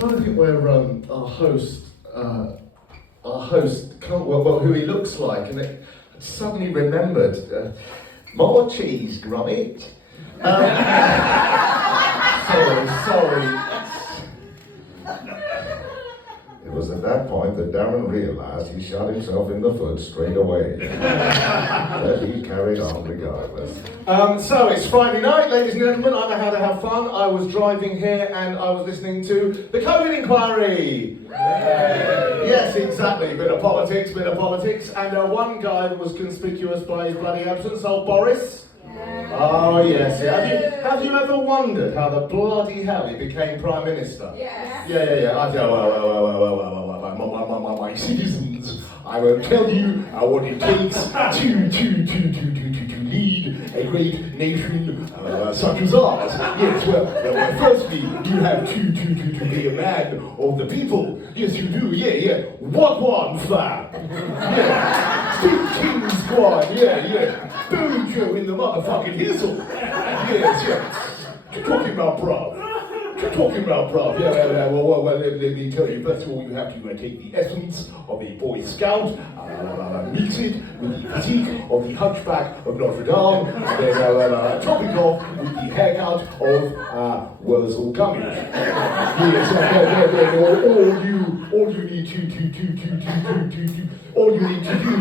trying to think where our host, who he looks like, and I suddenly remembered. More cheese, Gromit. Sorry. It was at that point that Darren realised he shot himself in the foot straight away. But he carried on regardless. So it's Friday night, ladies and gentlemen. I know how to have fun. I was driving here and I was listening to the COVID inquiry. Yes, exactly. Bit of politics. And one guy that was conspicuous by his bloody absence, old Boris. Oh yes, yeah. Have you ever wondered how the bloody hell he became Prime Minister? Yes. Yeah. I tell my citizens, I will tell you what it takes to lead a great nation such as ours. Yes, well, firstly, you have to be a man of the people. Yes, you do. Yeah. What one fam? Yeah. Speak King Squad. Yeah. Bojo in the motherfucking hizzle. Yes. You're talking about, bruv. Yeah. Well, let me tell you. First of all, you have to take the essence of a Boy Scout, mix it with the physique of the Hunchback of Notre Dame, and then top it off with the haircut of Wurzel Gummidge. Yes, all you need to do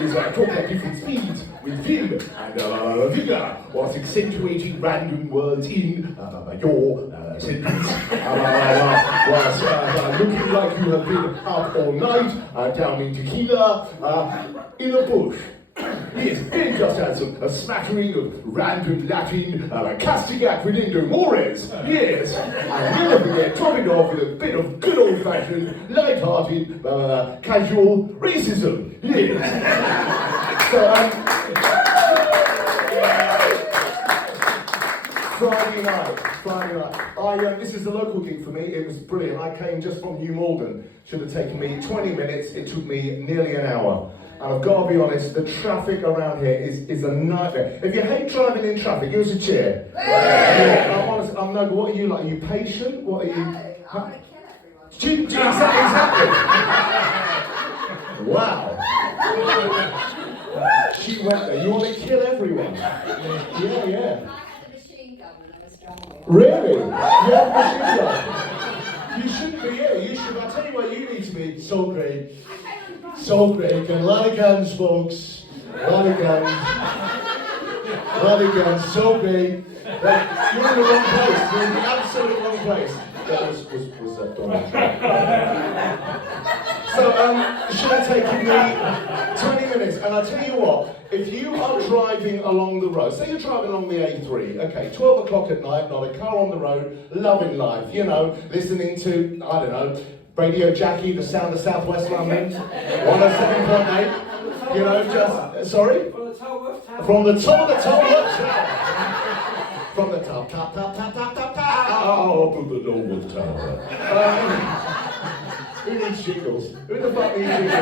is talk at different speeds with vim and vigor, whilst accentuating random words in your sentence, whilst looking like you have been up all night, down in tequila, in a bush. Yes, then just add a smattering of random Latin, castigat videndo mores, yes, and never forget, top it off with a bit of good old-fashioned, light-hearted, casual racism, yes. So, Friday night. This is a local gig for me. It was brilliant. I came just from New Malden. Should have taken me 20 minutes. It took me nearly an hour. And I've got to be honest, the traffic around here is a nightmare. If you hate driving in traffic, give us a cheer. Yeah, I'm honest. I'm no. What are you like? Are you patient? What are you? No, I want to kill everyone. Exactly. Wow. She went there. You want to kill everyone? Yeah. Really? You have a machine gun? You shouldn't be here. You should. I'll tell you what you need to be. So great. A lot of guns, folks. A lot of guns. So great. You're in the wrong place. You're in the absolute wrong place. That was that Donald Trump. So, should have taken me 20 minutes. And I'll tell you what, if you are driving along the road, say you're driving along the A3, okay, 12 o'clock at night, not a car on the road, loving life, listening to, I don't know, Radio Jackie, the sound of Southwest London, 107.8, sorry? From the top of the Tollworth Tower. From the top, of the Tollworth Tower. Who needs jingles? Who the fuck needs jingles?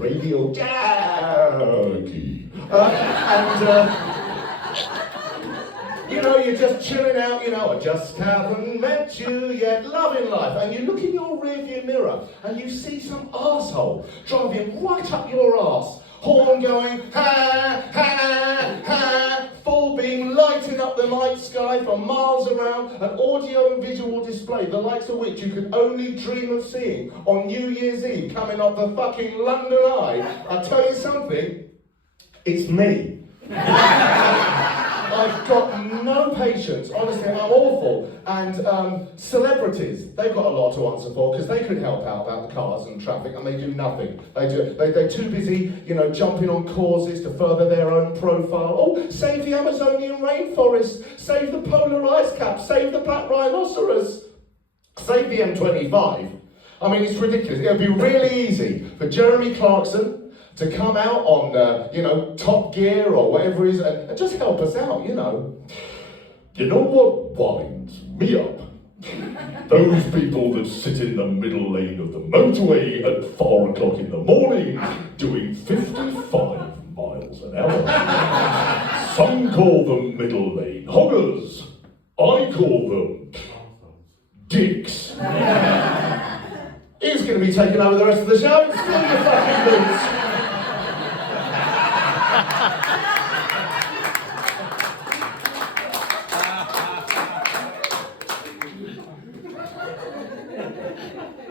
Radio Jackie. You're just chilling out, I just haven't met you yet, loving life. And you look in your rearview mirror and you see some arsehole driving right up your arse. Horn going, ha, full beam lighting up the night sky for miles around, an audio and visual display, the likes of which you could only dream of seeing on New Year's Eve coming off the fucking London Eye. I'll tell you something, it's me. I've got no patience, honestly, I'm awful. And celebrities, they've got a lot to answer for because they could help out about the cars and traffic and they do nothing. They're too busy, jumping on causes to further their own profile. Oh, save the Amazonian rainforest, save the polar ice cap, save the black rhinoceros, save the M25. I mean, it's ridiculous. It would be really easy for Jeremy Clarkson to come out on, Top Gear or whatever it is, and just help us out, You know what winds me up? Those people that sit in the middle lane of the motorway at 4 o'clock in the morning, doing 55 miles an hour. Some call them middle lane hoggers. I call them dicks. He's going to be taking over the rest of the show. Spill your fucking boots.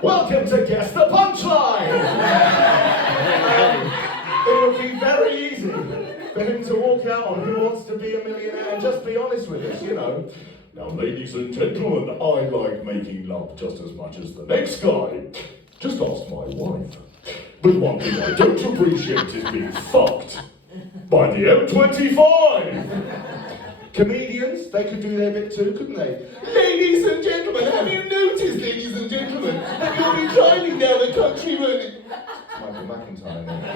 Welcome to Guess the Punchline! It would be very easy for him to walk out on Who Wants to Be a Millionaire and just be honest with us, you know. Now, ladies and gentlemen, I like making love just as much as the next guy. Just ask my wife. But one thing I don't appreciate is being fucked by the M25. Comedians, they could do their bit too, couldn't they? Ladies and gentlemen, have you noticed, ladies and gentlemen, that you'll be driving down the country road? Michael McIntyre there.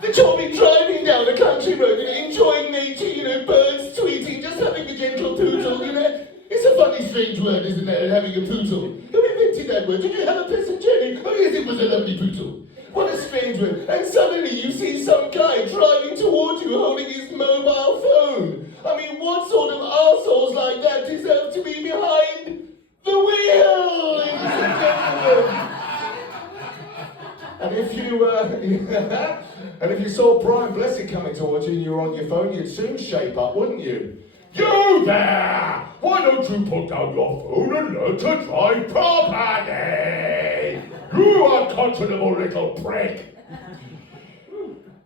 That you'll be driving down the country road and enjoying nature, you know, birds tweeting, just having a gentle poodle, you know. It's a funny, strange word, isn't it, having a poodle? Who invented that word? Did you have a piss and Jenny? Oh yes, it was a lovely poodle. What a strange word. And suddenly you see some guy driving towards you holding his mobile phone. I mean, what sort of arseholes like that deserve to be behind the wheel, ladies and gentlemen? And if you saw Brian Blessed coming towards you and you were on your phone, you'd soon shape up, wouldn't you? You there! Why don't you put down your phone and learn to drive properly? You unconscionable little prick!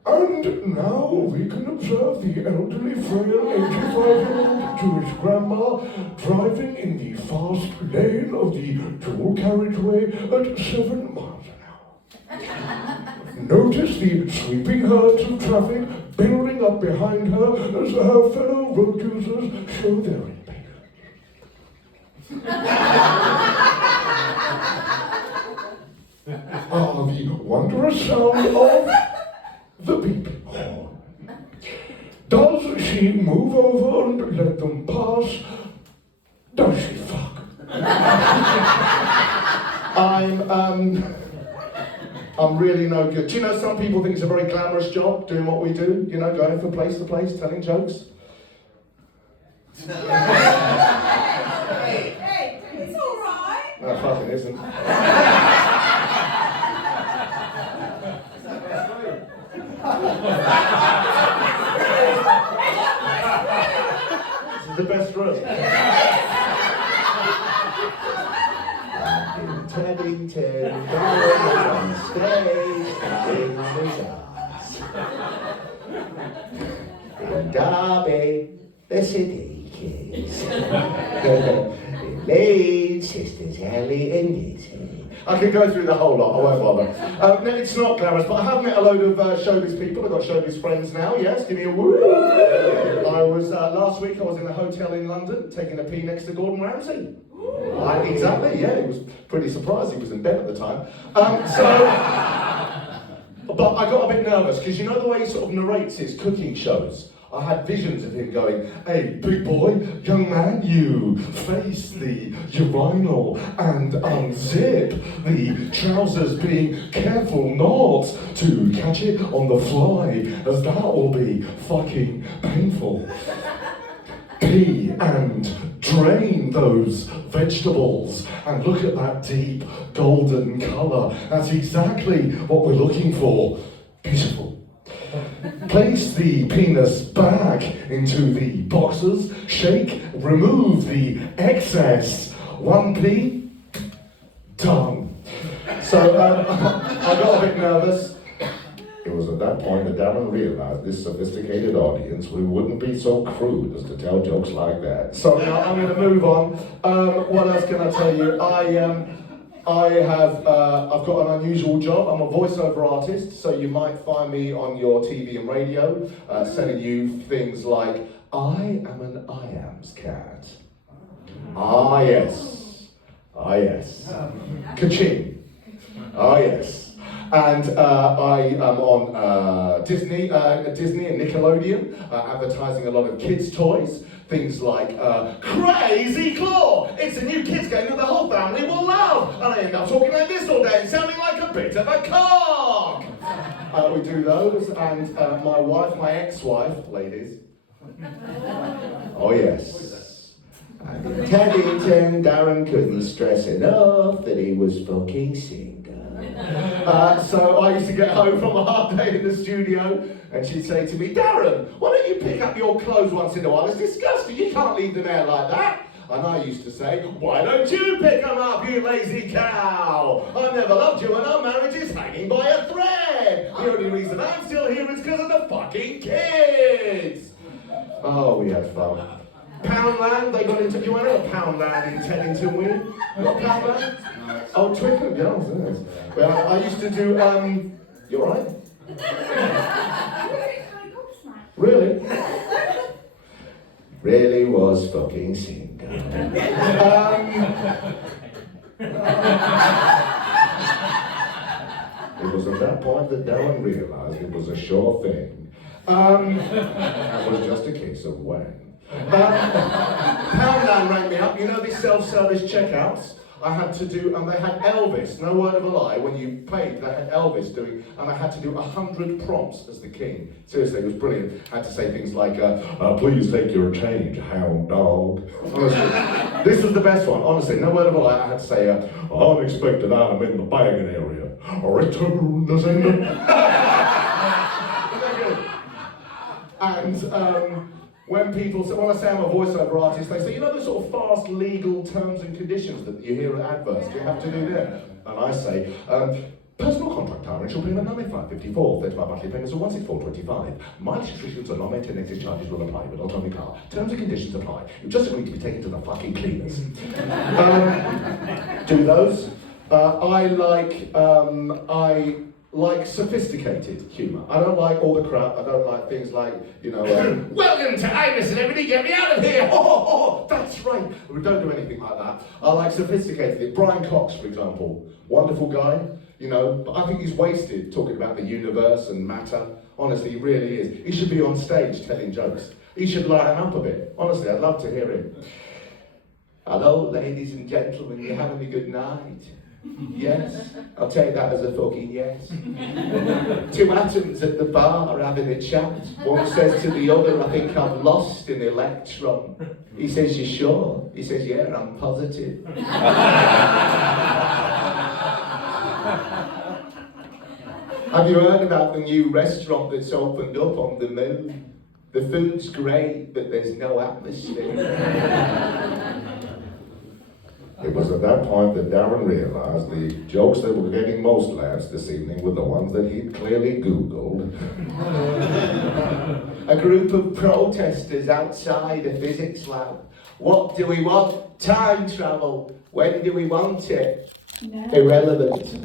And now we can observe the elderly, frail, 85-year-old Jewish grandma driving in the fast lane of the dual carriageway at 7 miles an hour. Notice the sweeping herds of traffic building up behind her as her fellow road users show their impatience. The wondrous sound of the beep horn. Does she move over and let them pass? Does she fuck? I'm really no good. Do you know some people think it's a very glamorous job doing what we do? You know, going from place to place, telling jokes. Hey, it's all right. No, fucking isn't. This is the best room. Teddington, on stage, in his arms. And Derby, the city kids. Leeds, sisters Ellie and Izzy. I could go through the whole lot, I won't bother. No, it's not glamorous, but I have met a load of showbiz people. I've got showbiz friends now, yes, give me a woo. I was, last week I was in a hotel in London, taking a pee next to Gordon Ramsay. Exactly, yeah, he was pretty surprised he was in bed at the time. But I got a bit nervous, because you know the way he sort of narrates his cooking shows? I had visions of him going, hey, big boy, young man, you face the urinal and unzip the trousers, being careful not to catch it on the fly, as that will be fucking painful. Pee and drain those vegetables and look at that deep golden colour. That's exactly what we're looking for. Beautiful. Place the penis back into the boxes, shake, remove the excess. 1p, done. So I got a bit nervous. It was at that point that Darren realised this sophisticated audience, we wouldn't be so crude as to tell jokes like that. So now I'm going to move on. What else can I tell you? I've got an unusual job. I'm a voiceover artist, so you might find me on your TV and radio, sending you things like, I am an I-ams cat. Ah yes. Ah yes. Ka-ching. Ah yes. And I am on Disney and Nickelodeon, advertising a lot of kids' toys. Things like Crazy Claw! It's a new kids game that the whole family will love! And I end up talking like this all day and sounding like a bit of a cock! We do those, and my wife, my ex-wife, ladies. Oh yes. And in Teddington, Darren couldn't stress enough that he was fucking single. So I used to get home from a hard day in the studio, and she'd say to me, Darren, why don't you pick up your clothes once in a while? It's disgusting, you can't leave them there like that. And I used to say, why don't you pick them up, you lazy cow? I've never loved you and our marriage is hanging by a thread. The only reason I'm still here is because of the fucking kids. Oh, we had fun. Poundland, they got into, you went to Poundland in Teddington, were you? Not Poundland? Oh, Twickenham, yes. Well, I used to do, you're right. Really? Really was fucking single. It was at that point that Darren realised it was a sure thing. That was just a case of when. Poundland rang me up, you know these self-service checkouts? I had to do, and they had Elvis, no word of a lie, when you paid, they had Elvis doing, and I had to do 100 prompts as the king. Seriously, it was brilliant. I had to say things like, please take your change, hound dog. Honestly, this was the best one, honestly, no word of a lie. I had to say, unexpected item in the bagging area. Return the sender. And, when people say, when I say I'm a voiceover artist, they say, you know the sort of fast legal terms and conditions that you hear at adverts, do you have to do there? And I say, personal contract hire, initial payment 95.54, 35 monthly payments of 164.25. Mileage restrictions and non-maintained exit charges will apply with autonomy car. Terms and conditions apply. You've just agreed to be taken to the fucking cleaners. Do those. I like sophisticated humour. I don't like all the crap. I don't like things like, you know, welcome to I'm a Celebrity, get me out of here! Oh, that's right. We don't do anything like that. I like sophisticated. Brian Cox, for example, wonderful guy, you know, but I think he's wasted talking about the universe and matter. Honestly, he really is. He should be on stage telling jokes. He should lighten up a bit. Honestly, I'd love to hear him. Hello, ladies and gentlemen, you having a good night? Yes, I'll take that as a fucking yes. Two atoms at the bar are having a chat. One says to the other, I think I've lost an electron. He says, you sure? He says, yeah, I'm positive. Have you heard about the new restaurant that's opened up on the moon? The food's great, but there's no atmosphere. It was at that point that Darren realised the jokes that were getting most laughs this evening were the ones that he'd clearly Googled. A group of protesters outside a physics lab. What do we want? Time travel. When do we want it? No. Irrelevant.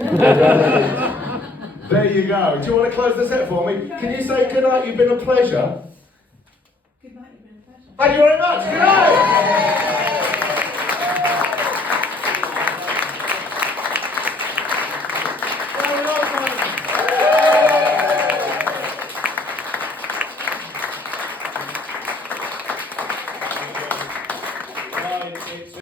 There you go. Do you want to close the set for me? Can you say good night, you've been a pleasure? Good night, you've been a pleasure. Thank you very much. Good night.